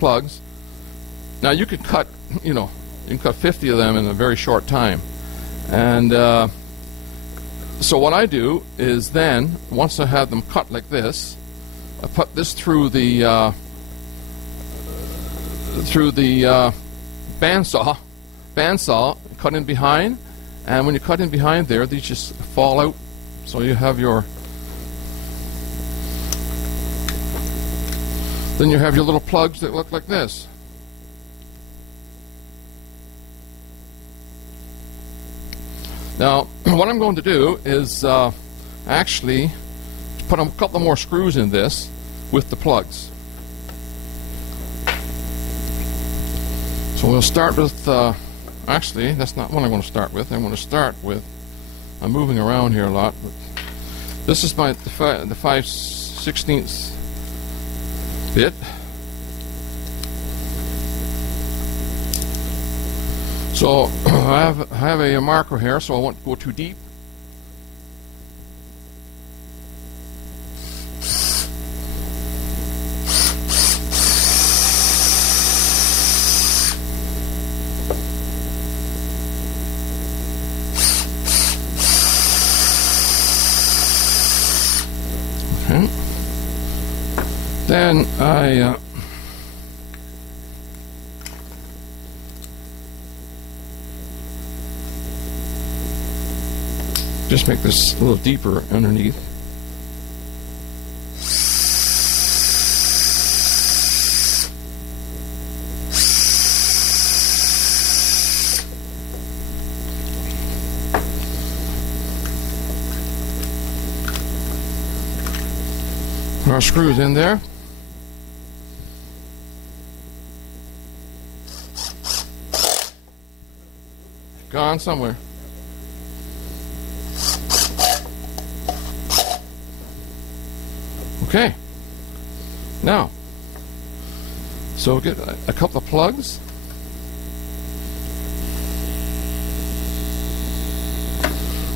plugs. Now you could cut, you can cut 50 of them in a very short time. And so what I do is then, once I have them cut like this, I put this through the bandsaw, cut in behind, and when you cut in behind there, these just fall out. So you have your, then you have your little plugs that look like this. Now, what I'm going to do is actually put a couple more screws in this with the plugs. So we'll start with, actually, that's not what I'm going to start with. I'm going to start with, I'm moving around here a lot, but this is the 5/16 bit. So I have a marker here, so I won't go too deep. Okay. Then I just make this a little deeper underneath. Put our screws in there. Gone somewhere. Okay, now, so get a couple of plugs.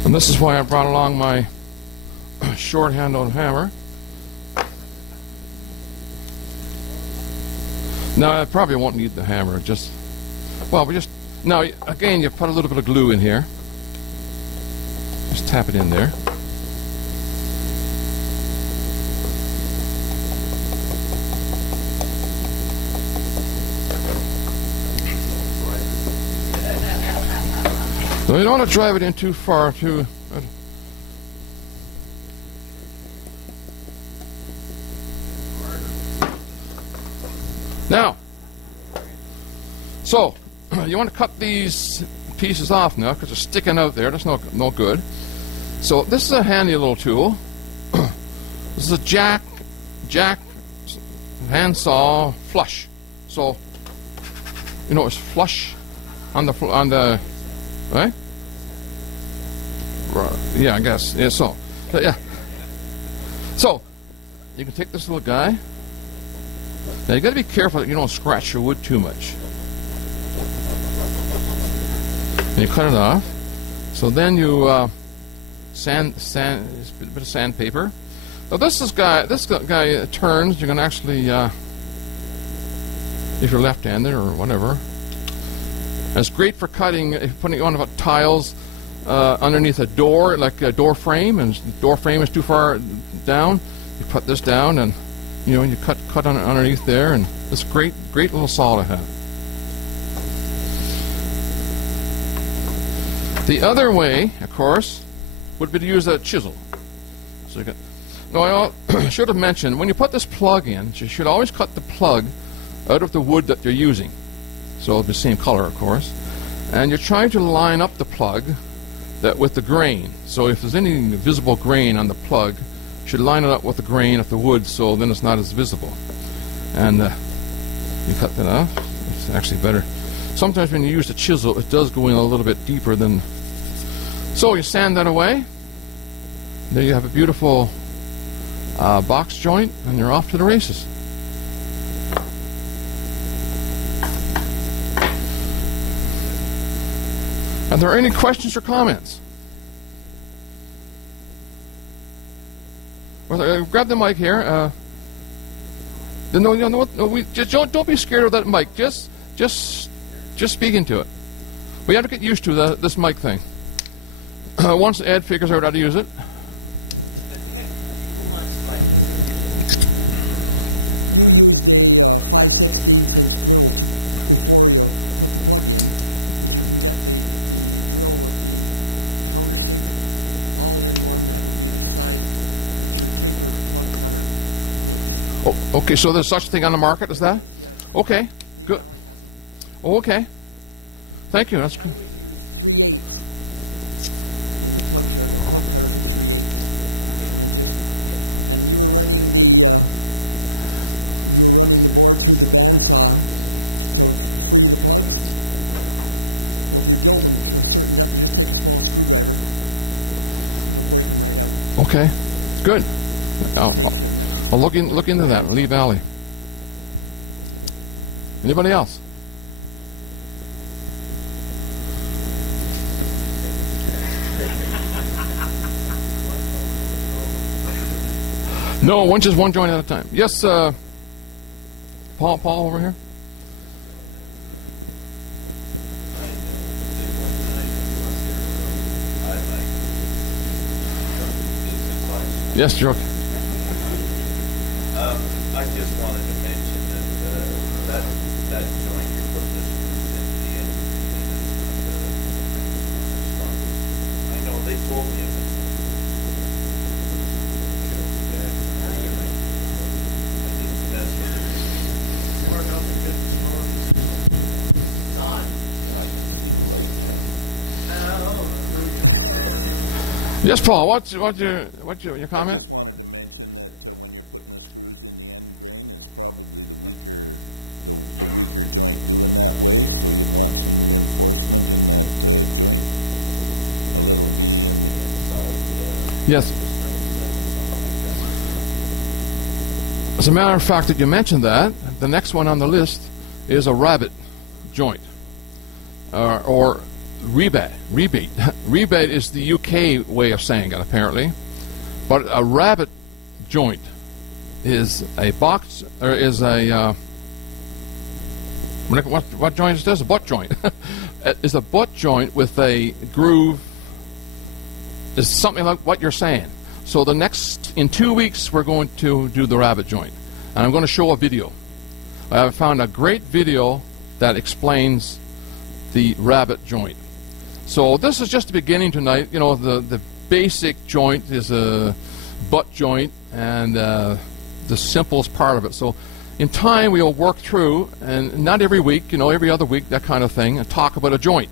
And this is why I brought along my short-handled hammer. Now, I probably won't need the hammer, now, again, you put a little bit of glue in here. Just tap it in there. So you don't want to drive it in too far, Now, so you want to cut these pieces off now because they're sticking out there. That's no good. So this is a handy little tool. This is a jack handsaw flush. So it's flush on the right? Yeah, I guess. Yeah, so yeah. So you can take this little guy. Now you got to be careful that you don't scratch your wood too much. And you cut it off. So then you sand a bit of sandpaper. Now this guy turns. You can actually, if you're left-handed or whatever. And it's great for cutting, if you're putting on about tiles underneath a door, like a door frame, and the door frame is too far down. You put this down, and you cut on underneath there, and it's a great little saw to have. The other way, of course, would be to use a chisel. So you got. Now I should have mentioned, when you put this plug in, you should always cut the plug out of the wood that you're using. So it'll be the same color, of course. And you're trying to line up the plug with the grain. So if there's any visible grain on the plug, you should line it up with the grain of the wood, so then it's not as visible. And you cut that off. It's actually better. Sometimes when you use the chisel, it does go in a little bit deeper than. So you sand that away. There you have a beautiful box joint, and you're off to the races. Are there any questions or comments? Well, grab the mic here. No, we just don't be scared of that mic. Just speak into it. We have to get used to this mic thing. Once Ed figures out how to use it. Oh, okay, so there's such a thing on the market as that? Okay, good. Oh, okay. Thank you, that's good. Okay, good. I'll look into that. Lee Valley. Anybody else? No, just one joint at a time. Yes, Paul over here. Yes, George. I just wanted to mention that joint you put this in the end. I know they told me it. Yes, Paul. What's your comment? Yes. As a matter of fact, that you mentioned that, the next one on the list is a rabbit joint, or rebate. Rebate is the UK way of saying it, apparently. But a rabbit joint is a box, or is a what joint is this? A butt joint. It's a butt joint with a groove. Is something like what you're saying. So in 2 weeks, we're going to do the rabbit joint, and I'm going to show a video. I have found a great video that explains the rabbit joint. So this is just the beginning tonight. You know, the basic joint is a butt joint, and the simplest part of it. So in time, we'll work through, and not every week, you know, every other week, that kind of thing, and talk about a joint.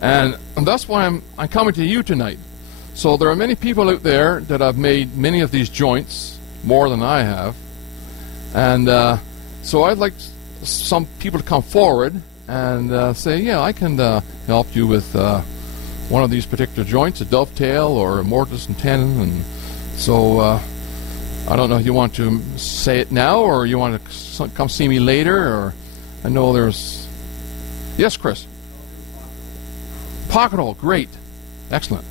And that's why I'm coming to you tonight. So there are many people out there that have made many of these joints, more than I have. And so I'd like some people to come forward and say, yeah, I can help you with one of these particular joints, a dovetail or a mortise and tenon. And so I don't know if you want to say it now or you want to come see me later. Or I know there's... Yes, Chris? Pocket hole, great. Excellent.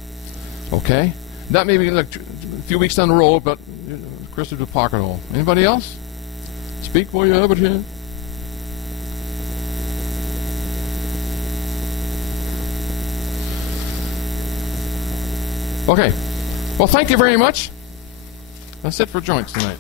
Okay, that may be like a few weeks down the road, but Chris will do pocket hole. Anybody else? Speak while you have it here. Okay, well, thank you very much. That's it for joints tonight.